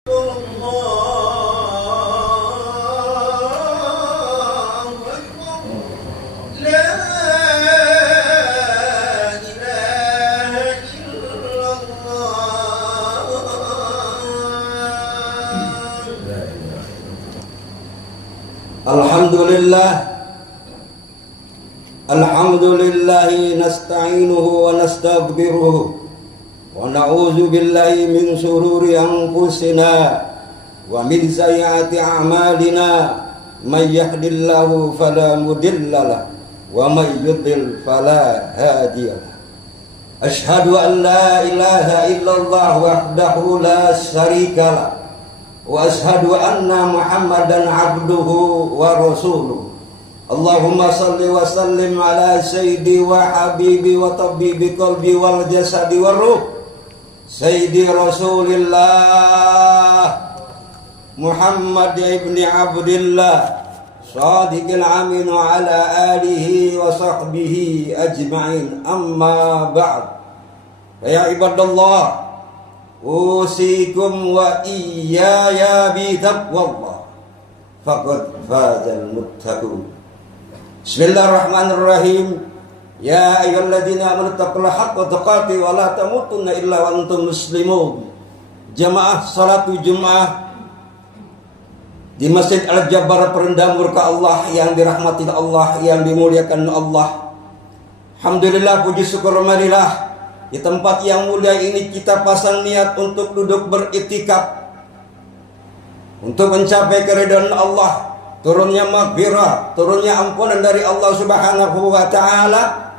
Alhamdulillahi nasta'inuhu wa nastaghfiruh wa na'udzu billahi min shururi anfusina wa min sayyiati a'malina may yahdihillahu fala mudilla wa may yudlil fala hadiyalah. Asyhadu an la ilaha illallah wahdahu la syarikalah wa asyhadu anna Muhammadan abduhu wa rasuluh. Allahumma salli wa sallim ala sayyidi wa habibi wa tabibi qalbi wal jasadi wa ruh sayyidi Rasulillah Muhammad ibni Abdillah sadiqil amin wa ala alihi wa sahbihi ajma'in, amma ba'd. Ya ibadallah, usikum wa iyaya bi taqwallah faqad fazal muttaqun. Bismillahirrahmanirrahim. Ya ayyuhalladzina amanu taqullaha haqqa tuqatih wa la tamutunna illa wa antum muslimun. Jamaah salatu Jumat di Masjid Al-Jabbar perendah murka Allah, yang dirahmati Allah, yang dimuliakan Allah. Alhamdulillah, puji syukur marilah di tempat yang mulia ini kita pasang niat untuk duduk beriktikaf, untuk mencapai keridhaan Allah, turunnya maghfirah, turunnya ampunan dari Allah Subhanahu wa taala.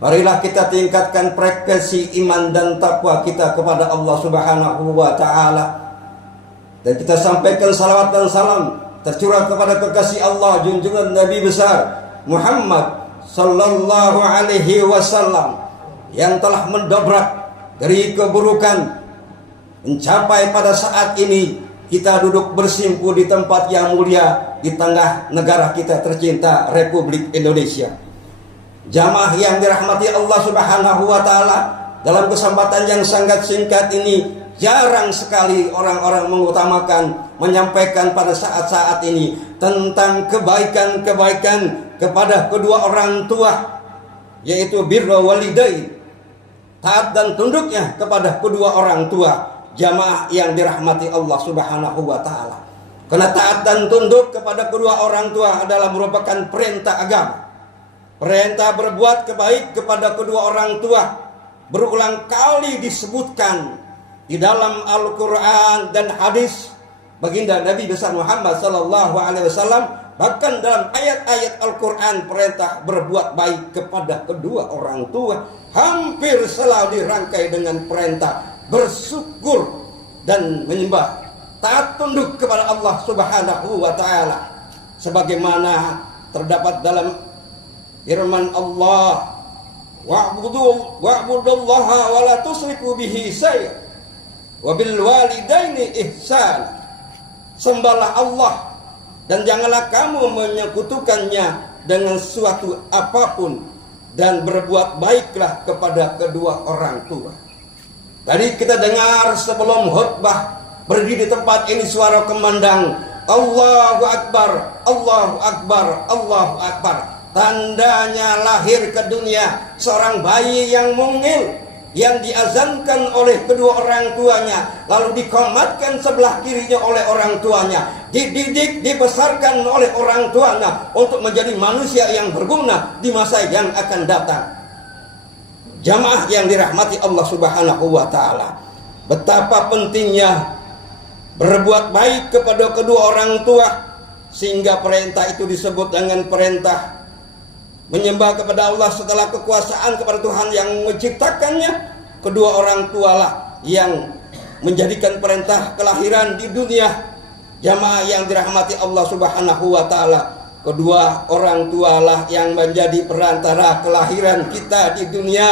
Marilah kita tingkatkan frekuensi iman dan takwa kita kepada Allah Subhanahu wa taala. Dan kita sampaikan salawat dan salam tercurah kepada kekasih Allah, junjungan Nabi besar Muhammad sallallahu alaihi wasallam, yang telah mendobrak dari keburukan mencapai pada saat ini kita duduk bersimpu di tempat yang mulia di tengah negara kita tercinta Republik Indonesia. Jamaah yang dirahmati Allah Subhanahu wa taala, dalam kesempatan yang sangat singkat ini jarang sekali orang-orang mengutamakan, menyampaikan pada saat-saat ini tentang kebaikan-kebaikan kepada kedua orang tua, yaitu birrul walidain, taat dan tunduknya kepada kedua orang tua. Jamaah yang dirahmati Allah Subhanahu wa taala, karena taat dan tunduk kepada kedua orang tua adalah merupakan perintah agama. Perintah berbuat kebaik kepada kedua orang tua berulang kali disebutkan di dalam Al-Quran dan hadis baginda Nabi besar Muhammad sallallahu alaihi wasallam. Bahkan dalam ayat-ayat Al-Quran, perintah berbuat baik kepada kedua orang tua hampir selalu dirangkai dengan perintah bersyukur dan menyembah, taat tunduk kepada Allah Subhanahu wa taala, sebagaimana terdapat dalam firman Allah, wa'budullaha wa la tusyriku bihi syai'an wa bil walidaini ihsan. Sembahlah Allah dan janganlah kamu menyekutukannya dengan suatu apapun, dan berbuat baiklah kepada kedua orang tua. Tadi kita dengar sebelum khutbah, berdiri di tempat ini suara kemandang Allahu Akbar, Allahu Akbar, Allahu Akbar. Tandanya lahir ke dunia seorang bayi yang mungil, yang diazankan oleh kedua orang tuanya, lalu dikomatkan sebelah kirinya oleh orang tuanya, dididik, dibesarkan oleh orang tuanya untuk menjadi manusia yang berguna di masa yang akan datang. Jamaah yang dirahmati Allah Subhanahu wa taala, betapa pentingnya berbuat baik kepada kedua orang tua, sehingga perintah itu disebut dengan perintah menyembah kepada Allah setelah kekuasaan kepada Tuhan yang menciptakannya. Kedua orang tualah yang menjadikan perintah kelahiran di dunia. Jamaah yang dirahmati Allah Subhanahu wa taala, kedua orang tualah yang menjadi perantara kelahiran kita di dunia.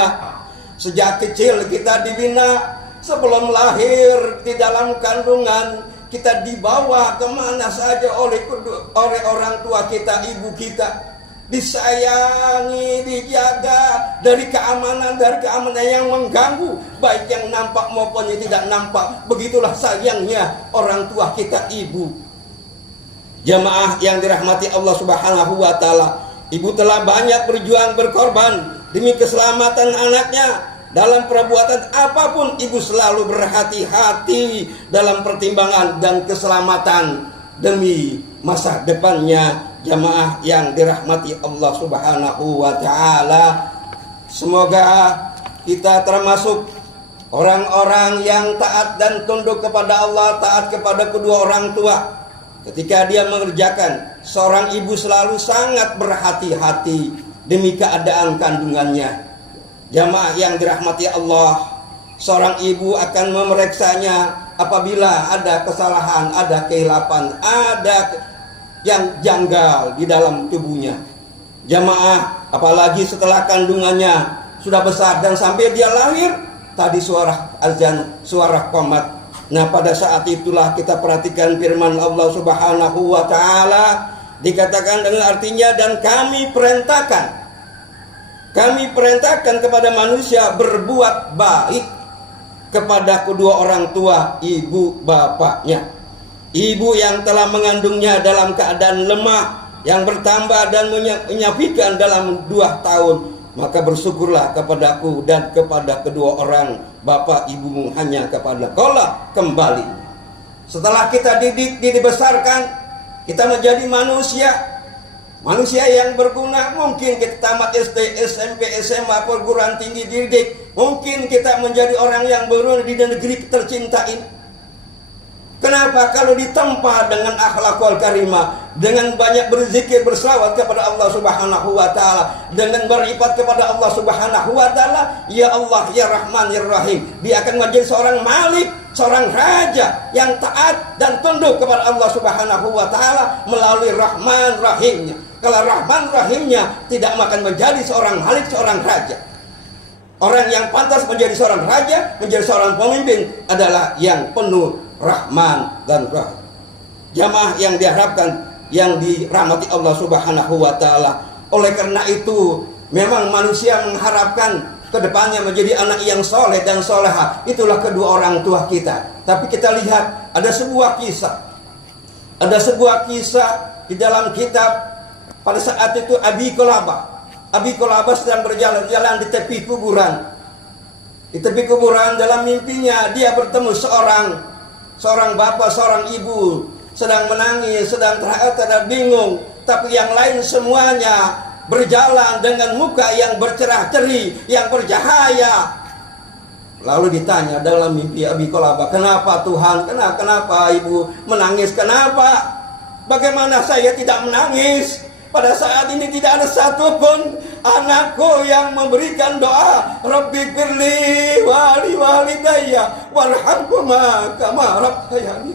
Sejak kecil kita dibina, sebelum lahir di dalam kandungan kita dibawa kemana saja oleh orang tua kita, ibu kita. disayangi, dijaga dari keamanan yang mengganggu, baik yang nampak maupun yang tidak nampak. Begitulah sayangnya orang tua kita, ibu. Jamaah yang dirahmati Allah Subhanahu wa taala, ibu telah banyak berjuang, berkorban demi keselamatan anaknya. Dalam perbuatan apapun, ibu selalu berhati-hati dalam pertimbangan dan keselamatan demi masa depannya. Jamaah yang dirahmati Allah Subhanahu wa taala, semoga kita termasuk orang-orang yang taat dan tunduk kepada Allah, taat kepada kedua orang tua. Ketika dia mengerjakan, seorang ibu selalu sangat berhati-hati demi keadaan kandungannya. Jamaah yang dirahmati Allah, seorang ibu akan memeriksanya apabila ada kesalahan, ada kehilapan, ada yang janggal di dalam tubuhnya. Jamaah, apalagi setelah kandungannya sudah besar dan sampai dia lahir, tadi suara azan, suara qomat. Nah, pada saat itulah kita perhatikan firman Allah Subhanahu wa taala, dikatakan dengan artinya, dan kami perintahkan kepada manusia berbuat baik kepada kedua orang tua, ibu bapaknya. Ibu yang telah mengandungnya dalam keadaan lemah, yang bertambah dan menyapikan dalam 2 tahun, maka bersyukurlah kepadaku dan kepada kedua orang bapak ibumu, hanya kepada Kaulah kembali. Setelah kita dibesarkan, kita menjadi manusia yang berguna. Mungkin kita tamat SD, SMP, SMA, perguruan tinggi, didik. Mungkin kita menjadi orang yang berguna di negeri tercinta ini. Kenapa? Kalau ditempa dengan akhlakul karimah, dengan banyak berzikir, berselawat kepada Allah Subhanahu wa taala, dengan beribadah kepada Allah Subhanahu wa taala, ya Allah, ya Rahman, ya Rahim, dia akan menjadi seorang malik, seorang raja yang taat dan tunduk kepada Allah Subhanahu wa taala melalui Rahman Rahimnya. Kalau Rahman Rahimnya tidak akan menjadi seorang malik, seorang raja. Orang yang pantas menjadi seorang raja, menjadi seorang pemimpin adalah yang penuh Rahman dan Rahim. Jamaah yang diharapkan, yang dirahmati Allah Subhanahu wa taala. Oleh karena itu, memang manusia mengharapkan kedepannya menjadi anak yang soleh dan soleha. Itulah kedua orang tua kita. Tapi kita lihat ada sebuah kisah. Ada sebuah kisah di dalam kitab. Pada saat itu Abi Qulabah sedang berjalan-jalan di tepi kuburan. Di tepi kuburan, dalam mimpinya dia bertemu seorang bapak, seorang ibu sedang menangis, sedang terharu, bingung. Tapi yang lain semuanya berjalan dengan muka yang bercerah-ceri, yang bercahaya. Lalu ditanya dalam mimpi Abi Qulabah, kenapa Tuhan? Kenapa ibu menangis? Kenapa? Bagaimana saya tidak menangis? Pada saat ini tidak ada satupun anakku yang memberikan doa, Rabbi firli wali walidayya warhamhuma kama rabbayani.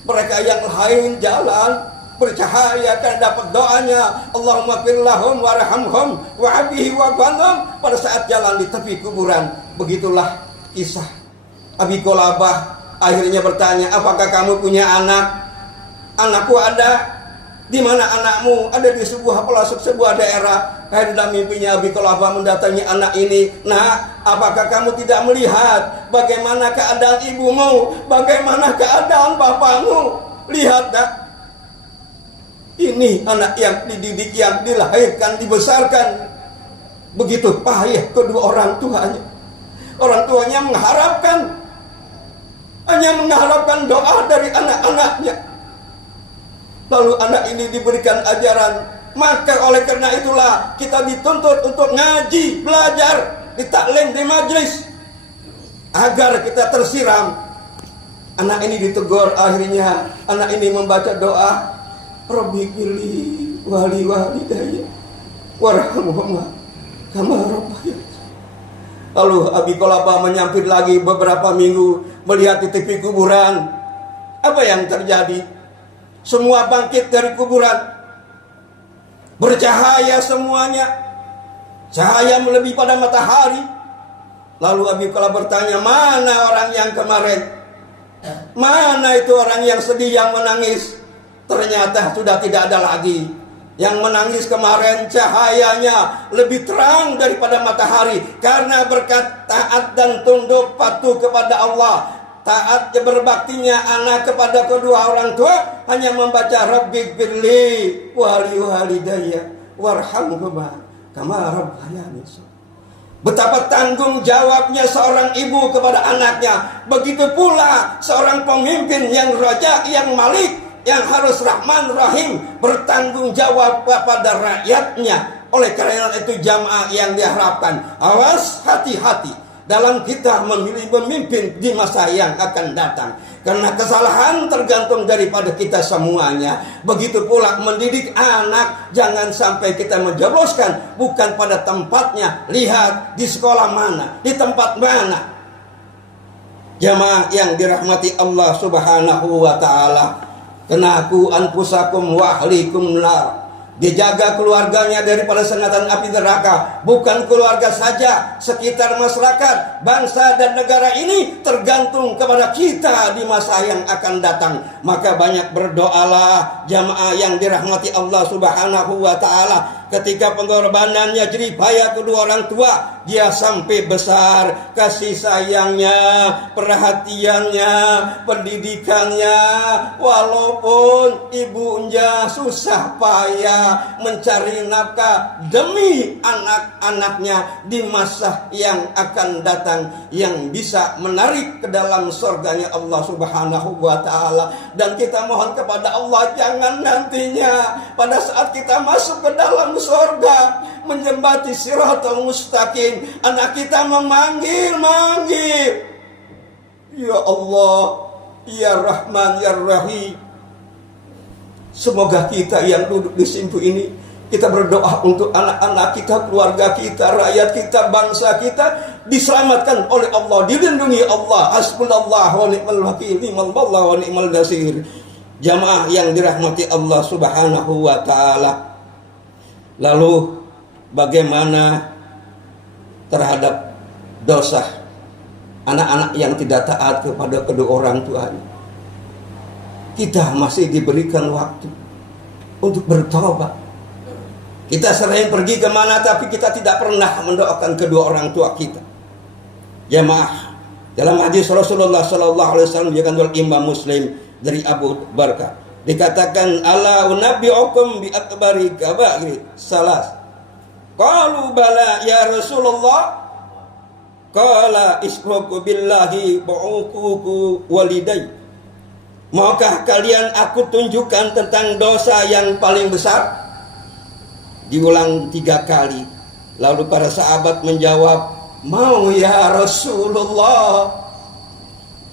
Mereka yang lain jalan bercahaya karena dapat doanya, Allahumma firlahum warhamhum wa'abihi wa'banhum. Pada saat jalan di tepi kuburan, begitulah kisah. Abi Qulabah akhirnya bertanya, apakah kamu punya anak? Anakku ada. Di mana anakmu? Ada di sebuah pelosok sebuah daerah. Dalam mimpinya Abi Qulabah mendatangi anak ini. Nah, apakah kamu tidak melihat bagaimana keadaan ibumu, bagaimana keadaan bapamu? Lihat tak? Ini anak yang dididik, yang dilahirkan, dibesarkan. Begitu payah kedua orang tuanya. Orang tuanya hanya mengharapkan doa dari anak-anaknya. Lalu anak ini diberikan ajaran. Maka oleh karena itulah kita dituntut untuk ngaji, belajar, ditaklim di majlis, agar kita tersiram. Anak ini ditegur, akhirnya anak ini membaca doa, Rabbi firli wali walidayya warhamhuma kama rabbayani. Lalu Abi Qulabah menyampir lagi beberapa minggu, melihat di tepi kuburan. Apa yang terjadi? Semua bangkit dari kuburan, bercahaya semuanya, cahaya melebihi pada matahari. Lalu Abi Qulabah bertanya, mana orang yang kemarin? Mana itu orang yang sedih, yang menangis? Ternyata sudah tidak ada lagi. Yang menangis kemarin cahayanya lebih terang daripada matahari karena berkat taat dan tunduk patuh kepada Allah. Taat berbaktinya anak kepada kedua orang tua hanya membaca Rabbighfirli wa li walidayya warhamhuma kama rabbayani shaghira. Betapa tanggung jawabnya seorang ibu kepada anaknya. Begitu pula seorang pemimpin yang raja, yang malik, yang harus Rahman Rahim, bertanggung jawab kepada rakyatnya. Oleh karena itu jamaah yang diharapkan, awas, hati-hati dalam kita memilih pemimpin di masa yang akan datang. Karena kesalahan tergantung daripada kita semuanya. Begitu pula mendidik anak, jangan sampai kita menjebloskan bukan pada tempatnya. Lihat di sekolah mana, di tempat mana. Jamaah yang dirahmati Allah Subhanahu wa taala, kenaku anfusakum wa ahlikum nar. Dijaga keluarganya daripada sengatan api neraka. Bukan keluarga saja, sekitar masyarakat, bangsa dan negara ini tergantung kepada kita di masa yang akan datang. Maka banyak berdoalah jamaah yang dirahmati Allah Subhanahu wa taala. Ketika pengorbanannya jerih payah kedua orang tua, dia sampai besar. Kasih sayangnya, perhatiannya, pendidikannya, walaupun ibunya susah payah mencari nafkah demi anak-anaknya di masa yang akan datang, yang bisa menarik ke dalam surganya Allah Subhanahu wa taala. Dan kita mohon kepada Allah, jangan nantinya pada saat kita masuk ke dalam surga menjembati Shiratal Mustaqim, anak kita memanggil, ya Allah, ya Rahman, ya Rahim. Semoga kita yang duduk di simpul ini, kita berdoa untuk anak-anak kita, keluarga kita, rakyat kita, bangsa kita diselamatkan oleh Allah, dilindungi Allah. Hasbunallah wa ni'mal wakil, ni'mal wallah wa ni'mal nasir. Jamaah yang dirahmati Allah Subhanahu wa taala. Lalu bagaimana terhadap dosa anak-anak yang tidak taat kepada kedua orang tuanya? Kita masih diberikan waktu untuk bertobat. Kita sering pergi kemana tapi kita tidak pernah mendoakan kedua orang tua kita. Jamaah, dalam hadis Rasulullah sallallahu alaihi wasallam yang diriwayatkan Imam Muslim dari Abu Barakah, dikatakan ala unabbiukum bi akbari kabair salas. Qalu bala ya Rasulullah. Qala isroku billahi ba'uquku waliday. Maukah kalian aku tunjukkan tentang dosa yang paling besar? Diulang 3 kali. Lalu para sahabat menjawab, mau ya Rasulullah.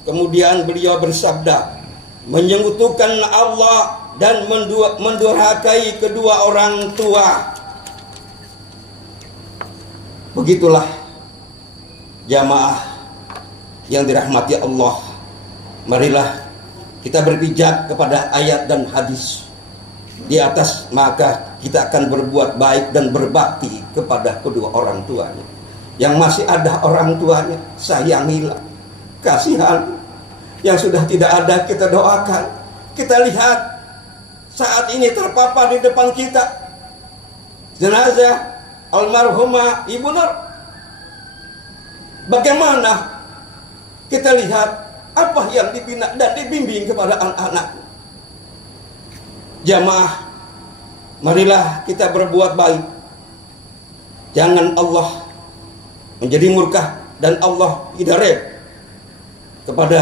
Kemudian beliau bersabda, menyekutukan Allah dan mendurhakai kedua orang tua. Begitulah jamaah yang dirahmati Allah. Marilah kita berpijak kepada ayat dan hadis di atas, maka kita akan berbuat baik dan berbakti kepada kedua orang tuanya. Yang masih ada orang tuanya, sayangilah, kasihan. Yang sudah tidak ada, kita doakan. Kita lihat saat ini terpapar di depan kita jenazah almarhumah Ibu Nur. Bagaimana kita lihat apa yang dibina dan dibimbing kepada anak-anak. Jamaah, marilah kita berbuat baik. Jangan Allah menjadi murka dan Allah tidak reda kepada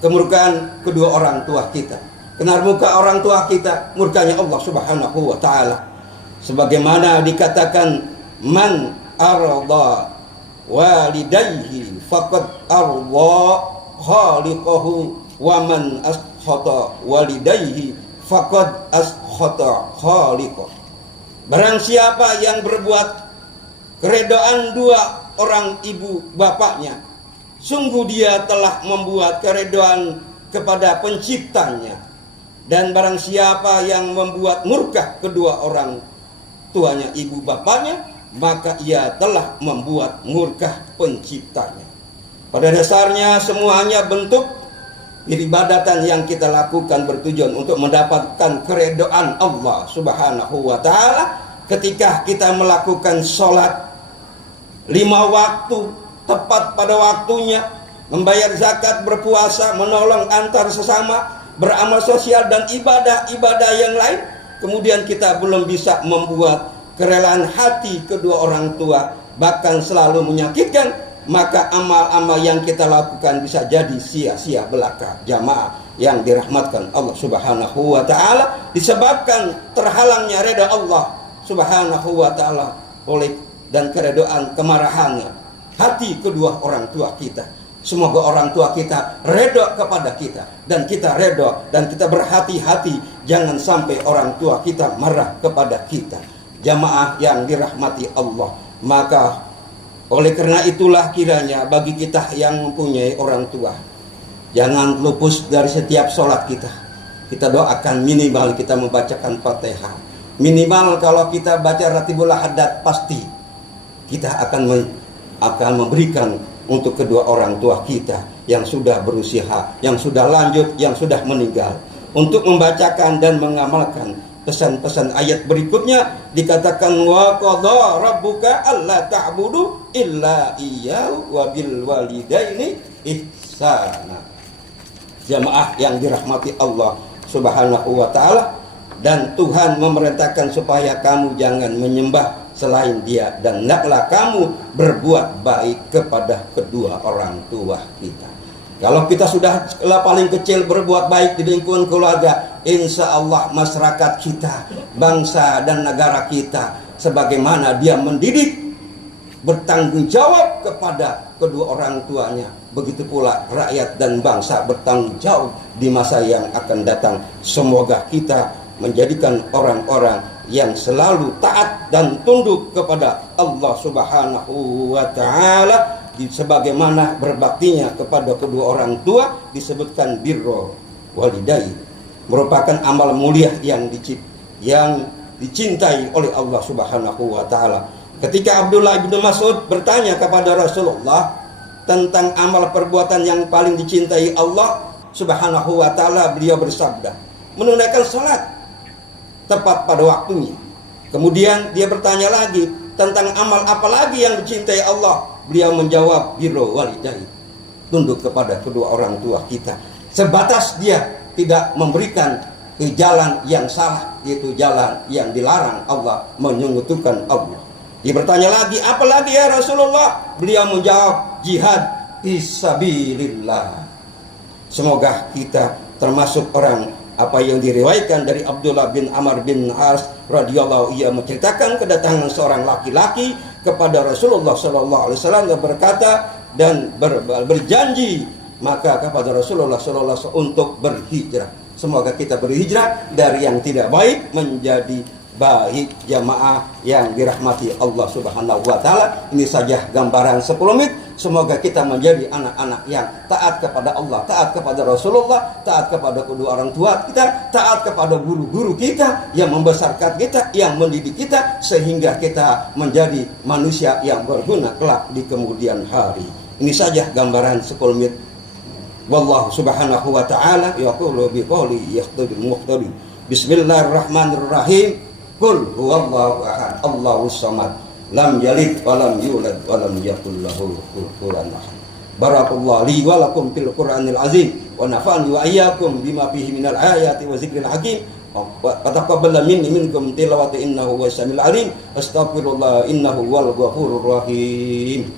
kemurkaan kedua orang tua kita. Karena murka orang tua kita, murkanya Allah Subhanahu wa taala. Sebagaimana dikatakan, man arda walidayhi faqad arda khaliqahu wa man askhata walidayhi faqad askhata khaliqah. Barang siapa yang berbuat keredaan dua orang ibu bapaknya, sungguh dia telah membuat keredaan kepada penciptanya. Dan barang siapa yang membuat murka kedua orang tuanya, ibu bapaknya, maka ia telah membuat murka penciptanya. Pada dasarnya semuanya bentuk Peribadatan yang kita lakukan bertujuan untuk mendapatkan keridhaan Allah Subhanahu wa taala. Ketika kita melakukan sholat 5 waktu tepat pada waktunya, membayar zakat, berpuasa, menolong antar sesama, beramal sosial dan ibadah-ibadah yang lain, kemudian kita belum bisa membuat kerelaan hati kedua orang tua, bahkan selalu menyakitkan, maka amal-amal yang kita lakukan bisa jadi sia-sia belaka. Jamaah yang dirahmatkan Allah Subhanahu wa taala, disebabkan terhalangnya reda Allah Subhanahu wa taala oleh dan keredaan kemarahannya hati kedua orang tua kita. Semoga orang tua kita redha kepada kita, dan kita redha dan kita berhati-hati jangan sampai orang tua kita marah kepada kita. Jamaah yang dirahmati Allah, maka oleh karena itulah kiranya bagi kita yang mempunyai orang tua, jangan lupus dari setiap sholat kita. Kita doakan minimal kita membacakan Fatihah. Minimal kalau kita baca Ratibul Haddad, pasti kita akan memberikan untuk kedua orang tua kita yang sudah berusia, yang sudah lanjut, yang sudah meninggal, untuk membacakan dan mengamalkan pesan-pesan ayat berikutnya. Dikatakan wa qadha rabbuka alla ta'budu illa iyyahu wa bil walidaini ihsana. Jamaah yang dirahmati Allah Subhanahu wa taala, dan Tuhan memerintahkan supaya kamu jangan menyembah selain Dia, dan hendaklah kamu berbuat baik kepada kedua orang tua kita. Kalau kita sudah paling kecil berbuat baik di lingkungan keluarga, insya Allah masyarakat kita, bangsa dan negara kita, sebagaimana dia mendidik, bertanggung jawab kepada kedua orang tuanya, begitu pula rakyat dan bangsa bertanggung jawab di masa yang akan datang. Semoga kita menjadikan orang-orang yang selalu taat dan tunduk kepada Allah Subhanahu wa taala, sebagaimana berbaktinya kepada kedua orang tua. Disebutkan birrul walidai merupakan amal mulia yang dicintai oleh Allah Subhanahu wa taala. Ketika Abdullah bin Mas'ud bertanya kepada Rasulullah tentang amal perbuatan yang paling dicintai Allah Subhanahu wa taala, beliau bersabda, menunaikan salat tepat pada waktunya. Kemudian dia bertanya lagi tentang amal apa lagi yang dicintai Allah. Beliau menjawab birrul walidai, tunduk kepada kedua orang tua kita, sebatas dia tidak memberikan ke jalan yang salah, yaitu jalan yang dilarang Allah, menyekutukan Allah. Dia bertanya lagi, apa lagi ya Rasulullah? Beliau menjawab, jihad fisabilillah. Semoga kita termasuk orang apa yang diriwayatkan dari Abdullah bin Amr bin As radhiyallahu, ia menceritakan kedatangan seorang laki-laki kepada Rasulullah sallallahu alaihi wasallam dan berkata dan berjanji maka kepada Rasulullah sallallahu alaihi wasallam untuk berhijrah. Semoga kita berhijrah dari yang tidak baik menjadi baik. Jamaah yang dirahmati Allah Subhanahu wa taala, ini saja gambaran 10 menit. Semoga kita menjadi anak-anak yang taat kepada Allah, taat kepada Rasulullah, taat kepada kedua orang tua kita, taat kepada guru-guru kita yang membesarkan kita, yang mendidik kita, sehingga kita menjadi manusia yang berguna kelak di kemudian hari. Ini saja gambaran 10 menit. Wallahu subhanahu wa ta'ala yaqulu biqawli yahtadil muqtadi. Bismillahirrahmanirrahim. Qul huwallahu ahad, Allahus samad, lam yalid wa lam yulad wa lam yakul lahu kufuwan ahad. Barakallahu li wa lakum fil Qur'anil azim wa nafa'ani wa iyyakum bima fihi minal ayati wa zikril hakim. Wa taqabbal minni minkum tilawati innahu was samiul alim. Astaghfirullah innahu wal ghafurur rahim.